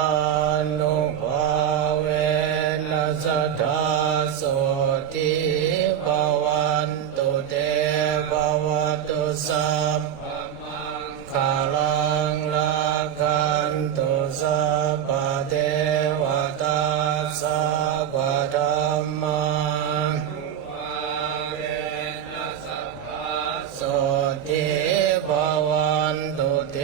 านุภาเวนัสสทธาโสติภวันตุเตภวตุสัพพมังคลังรักขันตุสัพพเทวตาสัพพธัมมังโสติภวันตุเต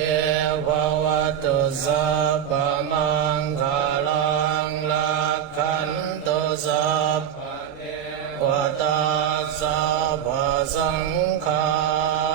ภวตุสัพพมังคลังรักขันตุสัพพเทวตาสัพพสังฆา